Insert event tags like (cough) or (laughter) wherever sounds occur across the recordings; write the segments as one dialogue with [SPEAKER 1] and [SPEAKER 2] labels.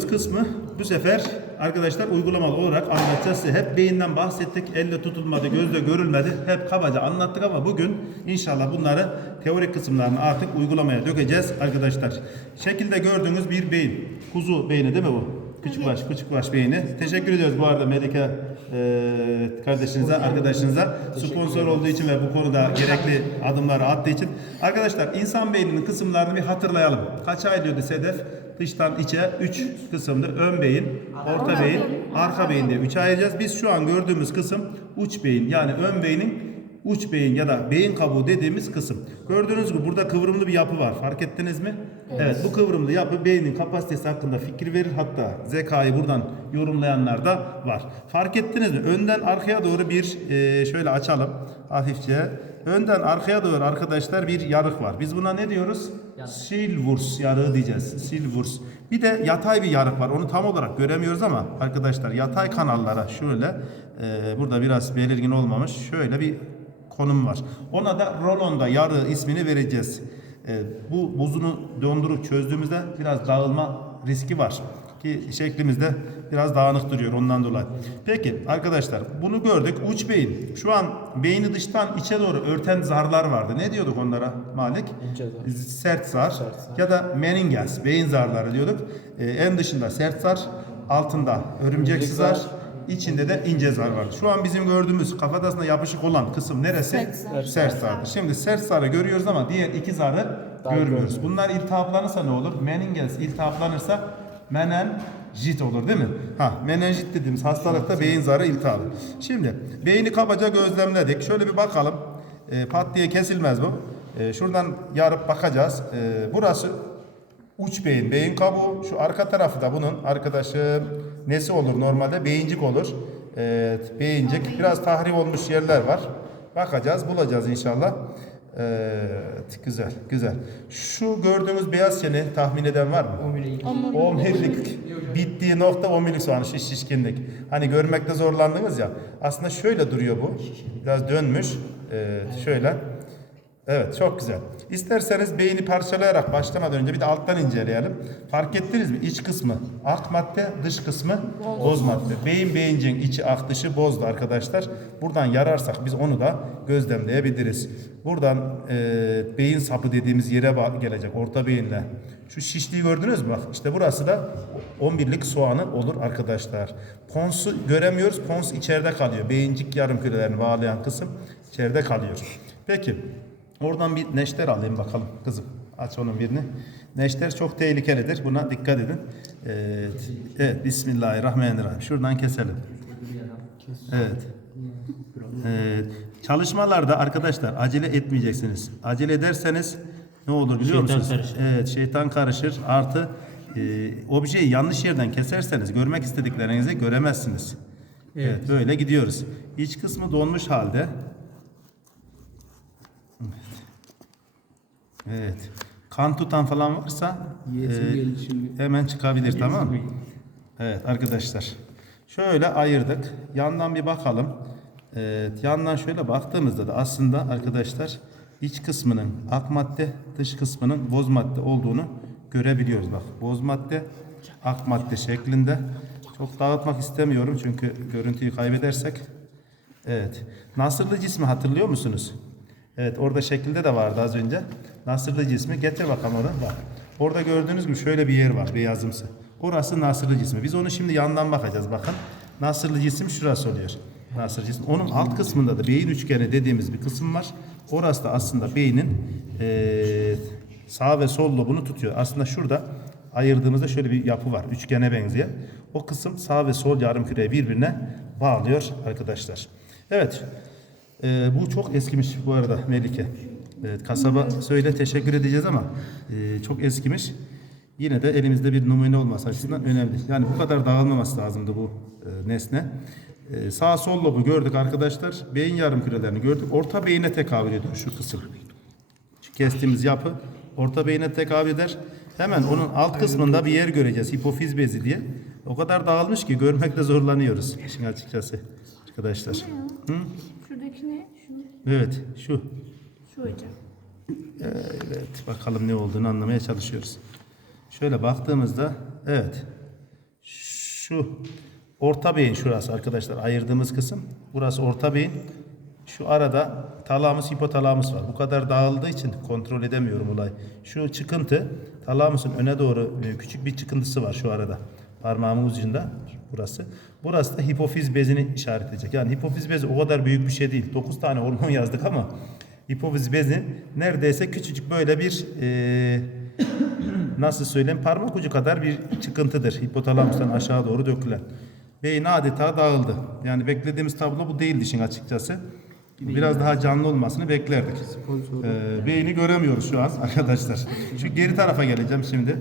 [SPEAKER 1] gördüğümüz kısmı bu sefer arkadaşlar uygulamalı olarak anlatacağız size. Hep beyinden bahsettik. Elle tutulmadı, gözle görülmedi. Hep kabaca anlattık ama bugün inşallah bunları teorik kısımlarını artık uygulamaya dökeceğiz arkadaşlar. Şekilde gördüğünüz bir beyin. Kuzu beyni değil mi bu? Küçük baş, küçük baş beyni. Teşekkür ediyoruz bu arada Melike e, kardeşinize, arkadaşınıza sponsor olduğu için ve bu konuda gerekli adımları attığı için. Arkadaşlar insan beyninin kısımlarını bir hatırlayalım. Kaç ay diyordu Sedef? Dıştan içe 3 kısımda ön beyin, orta beyin, arka beyin diye 3 ayıracağız. Biz şu an gördüğümüz kısım uç beyin yani ön beynin uç beyin ya da beyin kabuğu dediğimiz kısım. Gördüğünüz gibi burada kıvrımlı bir yapı var. Fark ettiniz mi? Evet. bu kıvrımlı yapı beynin kapasitesi hakkında fikir verir. Hatta zekayı buradan yorumlayanlar da var. Fark ettiniz mi? Önden arkaya doğru bir e, şöyle açalım hafifçe. Önden arkaya doğru arkadaşlar bir yarık var. Biz buna ne diyoruz? Silvurs yarığı diyeceğiz. Silvurs. Bir de yatay bir yarık var. Onu tam olarak göremiyoruz ama arkadaşlar yatay kanallara şöyle e, burada biraz belirgin olmamış. Şöyle bir konum var. Ona da rolonda yarı ismini vereceğiz. E, bu buzunu dondurup çözdüğümüzde biraz dağılma riski var. Ki şeklimizde biraz dağınık duruyor ondan dolayı. Peki arkadaşlar bunu gördük. Uç beyin. Şu an beyni dıştan içe doğru örten zarlar vardı. Ne diyorduk onlara Malik? Sert zar. Ya da meninges, beyin zarları diyorduk. E, en dışında sert zar, altında örümceksiz zar, İçinde de ince zar var. Şu an bizim gördüğümüz kafatasına yapışık olan kısım neresi?
[SPEAKER 2] Sert zar.
[SPEAKER 1] Sert zardır. Şimdi sert zarı görüyoruz ama diğer iki zarı görmüyoruz. Bunlar iltihaplanırsa ne olur? Meninges iltihaplanırsa menenjit olur değil mi? Ha, menenjit dediğimiz hastalıkta beyin zarı iltihabı. Şimdi beyni kabaca gözlemledik. Şöyle bir bakalım. E, pat diye kesilmez bu. E, şuradan yarıp bakacağız. E, burası uç beyin, beyin kabuğu. Şu arka tarafı da bunun arkadaşım nesi olur normalde? Beyincik olur. Evet, beyincik. Biraz tahrip olmuş yerler var. Bakacağız, bulacağız inşallah. Evet, güzel, güzel. Şu gördüğümüz beyaz çene tahmin eden var mı? Omurilik bittiği nokta omurilik soğanı şiş şişkinlik. Hani görmekte zorlandınız ya. Aslında şöyle duruyor bu. Biraz dönmüş. Evet, şöyle. Evet çok güzel. İsterseniz beyni parçalayarak başlamadan önce bir de alttan inceleyelim. Fark ettiniz mi? İç kısmı ak madde, dış kısmı boz, madde. Beyin beyincin içi ak dışı bozdu arkadaşlar. Buradan yararsak biz onu da gözlemleyebiliriz. Buradan e, beyin sapı dediğimiz yere gelecek orta beyinle. Şu şişliği gördünüz mü? Bak işte burası da 11'lik soğanı olur arkadaşlar. Ponsu göremiyoruz. Pons içeride kalıyor. Beyincik yarım kürelerini bağlayan kısım içeride kalıyor. Peki Oradan bir neşter alayım bakalım kızım. Aç onun birini. Neşter çok tehlikelidir. Buna dikkat edin. Evet. Evet. Bismillahirrahmanirrahim. Şuradan keselim. Evet. Evet. Çalışmalarda arkadaşlar acele etmeyeceksiniz. Acele ederseniz ne olur biliyor
[SPEAKER 3] Şeytan
[SPEAKER 1] musunuz?
[SPEAKER 3] karışır.
[SPEAKER 1] Evet, şeytan karışır. Artı e, objeyi yanlış yerden keserseniz görmek istediklerinizi göremezsiniz. Evet. böyle gidiyoruz. İç kısmı donmuş halde. Evet. Kan tutan falan varsa e, hemen çıkabilir tamam mı? Evet arkadaşlar. Şöyle ayırdık. Yandan bir bakalım. Evet, yandan şöyle baktığımızda da aslında arkadaşlar iç kısmının ak madde, dış kısmının boz madde olduğunu görebiliyoruz. Bak boz madde, ak madde şeklinde. Çok dağıtmak istemiyorum çünkü görüntüyü kaybedersek. Evet. Nasırlı cismi hatırlıyor musunuz? Evet orada şekilde de vardı az önce. Nasırlı cismi. Getir bakalım onu. Bak. Orada gördüğünüz gibi şöyle bir yer var beyazımsı. Orası nasırlı cismi. Biz onu şimdi yandan bakacağız bakın. Nasırlı cisim şurası oluyor. Nasırlı cisim. Onun alt kısmında da beyin üçgeni dediğimiz bir kısım var. Orası da aslında beynin eee, sağ ve sol lobunu tutuyor. Aslında şurada ayırdığımızda şöyle bir yapı var. Üçgene benzeyen. O kısım sağ ve sol yarım küreyi birbirine bağlıyor arkadaşlar. Evet. Ee, bu çok eskimiş bu arada Melike. Evet, kasaba söyle teşekkür edeceğiz ama e, çok eskimiş. Yine de elimizde bir numune olması açısından önemli. Yani bu kadar dağılmaması lazımdı bu e, nesne. E, sağ sol lobu gördük arkadaşlar. Beyin yarım kürelerini gördük. Orta beyine tekabül ediyor şu kısım. Şu kestiğimiz yapı orta beyine tekabül eder. Hemen onun alt kısmında bir yer göreceğiz. Hipofiz bezi diye. O kadar dağılmış ki görmekte zorlanıyoruz işin açıkçası arkadaşlar. Hı?
[SPEAKER 2] Şuradaki ne? Şu.
[SPEAKER 1] Evet şu.
[SPEAKER 2] Şu hocam.
[SPEAKER 1] Evet bakalım ne olduğunu anlamaya çalışıyoruz. Şöyle baktığımızda evet Şu orta beyin şurası arkadaşlar ayırdığımız kısım. Burası orta beyin. Şu arada talamus hipotalamus var. Bu kadar dağıldığı için kontrol edemiyorum olay. Şu çıkıntı talamusun öne doğru e, küçük bir çıkıntısı var şu arada. Parmağımın ucunda burası. Burası da hipofiz bezini işaretleyecek. Yani hipofiz bezi o kadar büyük bir şey değil. 9 tane hormon yazdık ama hipofiz bezi neredeyse küçücük böyle bir e, nasıl söyleyeyim parmak ucu kadar bir çıkıntıdır. Hipotalamustan aşağı doğru dökülen. Beyin adeta dağıldı. Yani beklediğimiz tablo bu değildi işin açıkçası. Biraz daha canlı olmasını beklerdik. Ee, beyni göremiyoruz şu an (laughs) arkadaşlar. Şu geri tarafa geleceğim şimdi.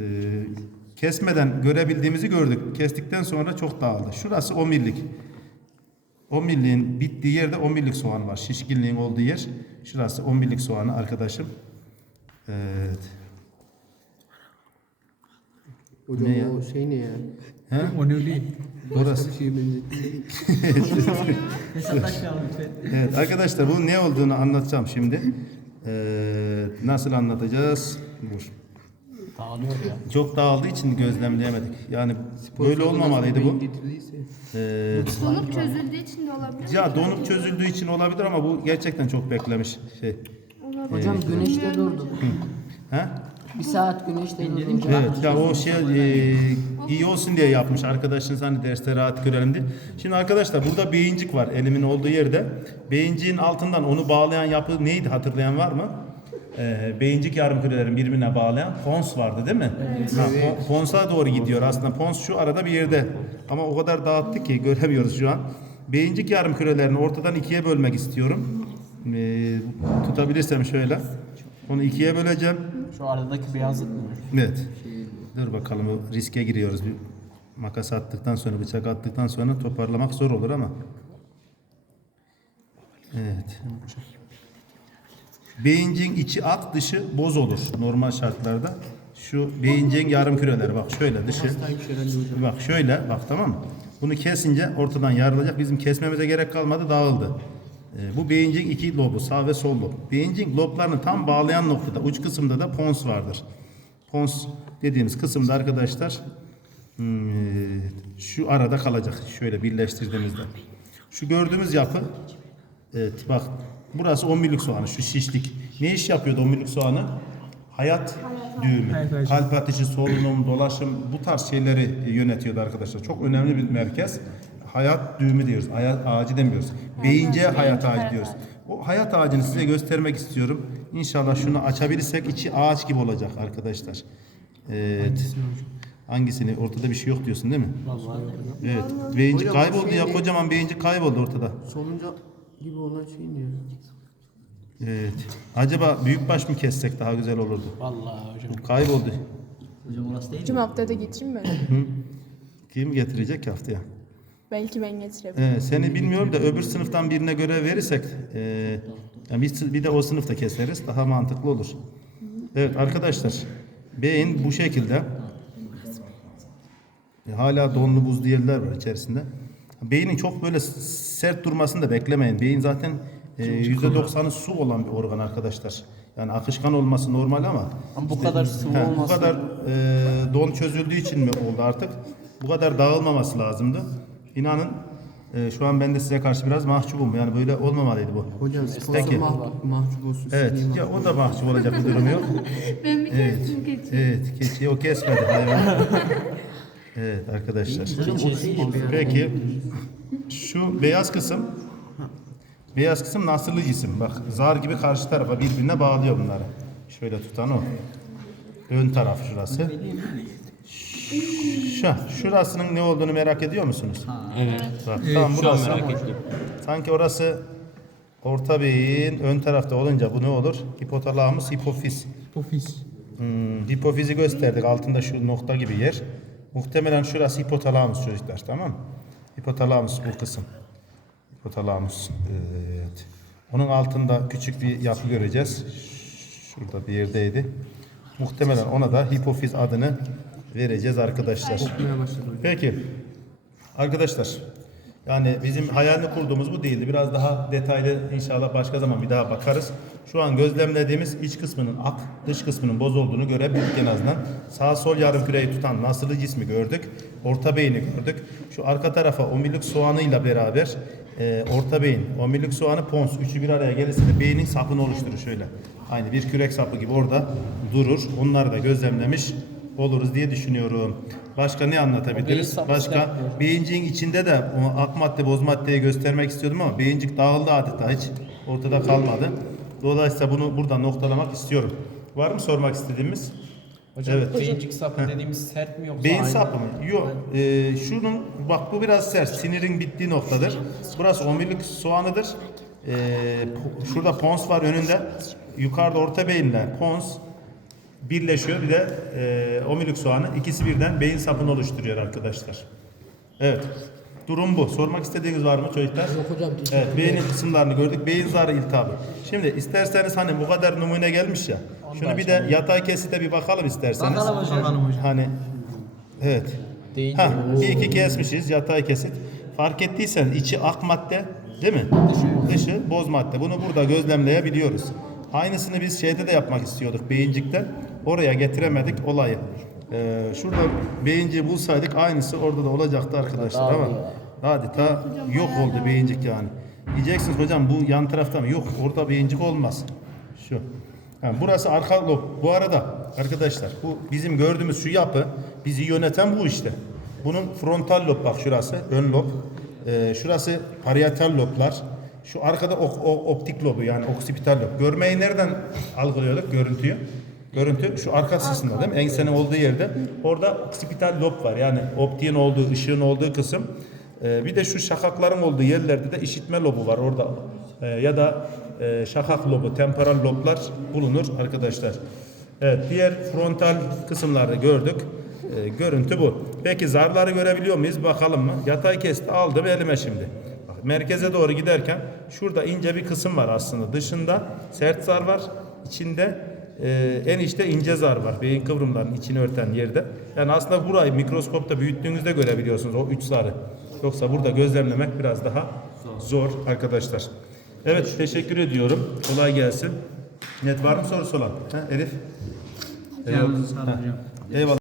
[SPEAKER 1] Ee, kesmeden görebildiğimizi gördük. Kestikten sonra çok dağıldı. Şurası 10 millik. 10 milliğin bittiği yerde 10 millik soğan var. Şişkinliğin olduğu yer. Şurası 10 millik soğanı arkadaşım. Evet.
[SPEAKER 3] Hocam
[SPEAKER 1] Ne ya?
[SPEAKER 3] o şey ne ya?
[SPEAKER 1] He?
[SPEAKER 4] O ne değil?
[SPEAKER 1] Burası.
[SPEAKER 4] Lütfen. (laughs)
[SPEAKER 1] Evet arkadaşlar bu ne olduğunu anlatacağım şimdi. Ee, nasıl anlatacağız? Dur.
[SPEAKER 4] Dağılıyor ya.
[SPEAKER 1] Çok dağıldığı için gözlemleyemedik. Yani böyle olmamalıydı bu. Ee,
[SPEAKER 2] Donup çözüldüğü için de olabilir
[SPEAKER 1] ya donup çözüldüğü için olabilir ama bu gerçekten çok beklemiş şey.
[SPEAKER 2] Olabilir.
[SPEAKER 3] Hocam güneşte durdu.
[SPEAKER 1] He?
[SPEAKER 3] Bir saat güneşte durdu.
[SPEAKER 1] Evet ya o şey e, iyi olsun diye yapmış arkadaşınız hani derste rahat görelim diye. Şimdi arkadaşlar burada beyincik var elimin olduğu yerde. Beyinciğin altından onu bağlayan yapı neydi hatırlayan var mı? Ee, beyincik yarım kürelerin birbirine bağlayan pons vardı değil mi? Ha, pon- ponsa doğru gidiyor aslında. Pons şu arada bir yerde. Ama o kadar dağıttı ki göremiyoruz şu an. Beyincik yarım kürelerini ortadan ikiye bölmek istiyorum. Ee, tutabilirsem şöyle. Onu ikiye böleceğim.
[SPEAKER 4] Şu aradaki beyazlık mı?
[SPEAKER 1] Evet. Dur bakalım o riske giriyoruz. Bir makas attıktan sonra, bıçak attıktan sonra toparlamak zor olur ama. Evet. Beyincin içi ak, dışı boz olur normal şartlarda. Şu beyincin yarım küreleri bak şöyle dışı. Bak şöyle bak tamam mı? Bunu kesince ortadan yarılacak. Bizim kesmemize gerek kalmadı dağıldı. Ee, bu beyincin iki lobu sağ ve sol lob. Beyincin loblarını tam bağlayan noktada uç kısımda da pons vardır. Pons dediğimiz kısımda arkadaşlar hmm, şu arada kalacak. Şöyle birleştirdiğimizde. Şu gördüğümüz yapı evet bak burası 10 millik soğanı şu şişlik. Ne iş yapıyordu 10 millik soğanı? Hayat düğümü, kalp atışı, solunum, dolaşım bu tarz şeyleri yönetiyordu arkadaşlar. Çok önemli bir merkez. Hayat düğümü diyoruz. Hayat ağacı demiyoruz. Beyince hayat ağacı diyoruz. O hayat ağacını size göstermek istiyorum. İnşallah şunu açabilirsek içi ağaç gibi olacak arkadaşlar. Evet. Hangisini? Ortada bir şey yok diyorsun değil mi?
[SPEAKER 4] Vallahi
[SPEAKER 1] Evet. Beyincik kayboldu ya. Kocaman beyincik kayboldu ortada.
[SPEAKER 3] Sonunca gibi olan şey ne ya?
[SPEAKER 1] Evet. Acaba büyükbaş mı kessek daha güzel olurdu?
[SPEAKER 4] Vallahi hocam.
[SPEAKER 1] Kayboldu.
[SPEAKER 4] Hocam orası değil
[SPEAKER 5] Hocam haftaya da getireyim mi?
[SPEAKER 1] Kim getirecek ki haftaya?
[SPEAKER 5] Belki ben getirebilirim.
[SPEAKER 1] Ee, seni bilmiyorum da öbür sınıftan birine görev verirsek e, yani bir, bir de o sınıfta keseriz. Daha mantıklı olur. Evet arkadaşlar. Beyin bu şekilde. E, hala donlu buzlu yerler var içerisinde. Beynin çok böyle sert durmasını da beklemeyin. Beyin zaten e, %90'ı su olan bir organ arkadaşlar. Yani akışkan olması normal ama
[SPEAKER 4] Ama bu kadar sıvı
[SPEAKER 1] He, bu
[SPEAKER 4] olması.
[SPEAKER 1] kadar e, don çözüldüğü için mi oldu artık? Bu kadar dağılmaması lazımdı. İnanın e, şu an ben de size karşı biraz mahcubum. Yani böyle olmamalıydı bu.
[SPEAKER 3] Hocam
[SPEAKER 1] Peki.
[SPEAKER 3] mah mahcup olsun.
[SPEAKER 1] Evet. Ya o da mahcup olacak bir durum yok. (laughs)
[SPEAKER 2] Ben bir
[SPEAKER 1] Evet.
[SPEAKER 2] kestim keçi.
[SPEAKER 1] Evet. Keçiyi o kesmedi hayvan. (laughs) Evet arkadaşlar. Peki şu beyaz kısım beyaz kısım nasırlı cisim. Bak zar gibi karşı tarafa birbirine bağlıyor bunları. Şöyle tutan o. Ön taraf şurası. Şu, şurasının ne olduğunu merak ediyor musunuz?
[SPEAKER 4] Evet.
[SPEAKER 1] Bak, tam
[SPEAKER 4] Şu an
[SPEAKER 1] burası.
[SPEAKER 4] merak ettim.
[SPEAKER 1] Sanki orası orta beyin ön tarafta olunca bu ne olur? Hipotalamus, hipofiz.
[SPEAKER 4] Pofis.
[SPEAKER 1] Hmm, hipofizi gösterdik. Altında şu nokta gibi yer. Muhtemelen şurası hipotalamus çocuklar tamam mı? Hipotalamus bu kısım. Hipotalamus. Evet. Onun altında küçük bir yapı göreceğiz. Şurada bir yerdeydi. Muhtemelen ona da hipofiz adını vereceğiz arkadaşlar. Peki. Arkadaşlar yani bizim hayalini kurduğumuz bu değildi. Biraz daha detaylı inşallah başka zaman bir daha bakarız. Şu an gözlemlediğimiz iç kısmının ak, dış kısmının boz olduğunu görebildik en azından. Sağ sol yarım küreyi tutan nasılı cismi gördük. Orta beyni gördük. Şu arka tarafa omurilik soğanıyla beraber e, orta beyin, omurilik soğanı, pons üçü bir araya gelirse beynin sapını oluşturur şöyle. Aynı bir kürek sapı gibi orada durur. Onları da gözlemlemiş oluruz diye düşünüyorum. Başka ne anlatabiliriz? Başka beyinciğin içinde de ak madde boz maddeyi göstermek istiyordum ama beyincik dağıldı adeta hiç ortada kalmadı. Dolayısıyla bunu burada noktalamak istiyorum. Var mı sormak istediğimiz?
[SPEAKER 4] Hocam
[SPEAKER 1] Evet.
[SPEAKER 4] beyincik sapı dediğimiz sert mi yoksa
[SPEAKER 1] Beyin
[SPEAKER 4] aynı?
[SPEAKER 1] sapı mı? Yok. Ee, şunun bak bu biraz sert. Sinirin bittiği noktadır. Burası omurilik soğanıdır. Ee, şurada pons var önünde. Yukarıda orta beyinle pons birleşiyor. Bir de e, omurilik soğanı. İkisi birden beyin sapını oluşturuyor arkadaşlar. Evet. Durum bu. Sormak istediğiniz var mı çocuklar?
[SPEAKER 3] Yok hocam
[SPEAKER 1] Evet, beynin kısımlarını gördük. Beyin zarı iltihabı. Şimdi isterseniz hani bu kadar numune gelmiş ya. Şunu bir de yatay kesite bir bakalım isterseniz.
[SPEAKER 4] Bakalım hocam.
[SPEAKER 1] Hani evet.
[SPEAKER 4] Değil.
[SPEAKER 1] Ha, bir iki kesmişiz yatay kesit. Fark ettiysen içi ak madde değil mi? Dışı. Dışı boz madde. Bunu burada gözlemleyebiliyoruz. Aynısını biz şeyde de yapmak istiyorduk beyincikten. Oraya getiremedik olayı. Ee, şurada beyinciği bulsaydık aynısı orada da olacaktı arkadaşlar ama adeta yok oldu beyincik yani. Diyeceksiniz hocam bu yan tarafta mı? Yok orada beyincik olmaz. Şu. Ha, burası arka lob. Bu arada arkadaşlar bu bizim gördüğümüz şu yapı bizi yöneten bu işte. Bunun frontal lob bak şurası ön lob. Ee, şurası parietal loblar. Şu arkada ok- o- optik lobu yani oksipital lob. Görmeyi nereden algılıyorduk görüntüyü? Görüntü şu arkasında değil mi? Ensenin olduğu yerde. Orada oksipital lob var. Yani optiğin olduğu, ışığın olduğu kısım. Ee, bir de şu şakakların olduğu yerlerde de işitme lobu var orada. Ee, ya da e, şakak lobu, temporal loblar bulunur arkadaşlar. Evet, diğer frontal kısımlarda gördük. Ee, görüntü bu. Peki zarları görebiliyor muyuz? Bakalım mı? Yatay kesti aldım elime şimdi. Bak, merkeze doğru giderken şurada ince bir kısım var aslında. Dışında sert zar var. İçinde e, en içte ince zar var. Beyin kıvrımlarının içini örten yerde. Yani aslında burayı mikroskopta büyüttüğünüzde görebiliyorsunuz o üç zarı. Yoksa burada gözlemlemek biraz daha zor arkadaşlar. Evet teşekkür ediyorum. Kolay gelsin. Net var mı sorusu olan? Ha, Elif?
[SPEAKER 4] Hocam.
[SPEAKER 1] Eyvallah.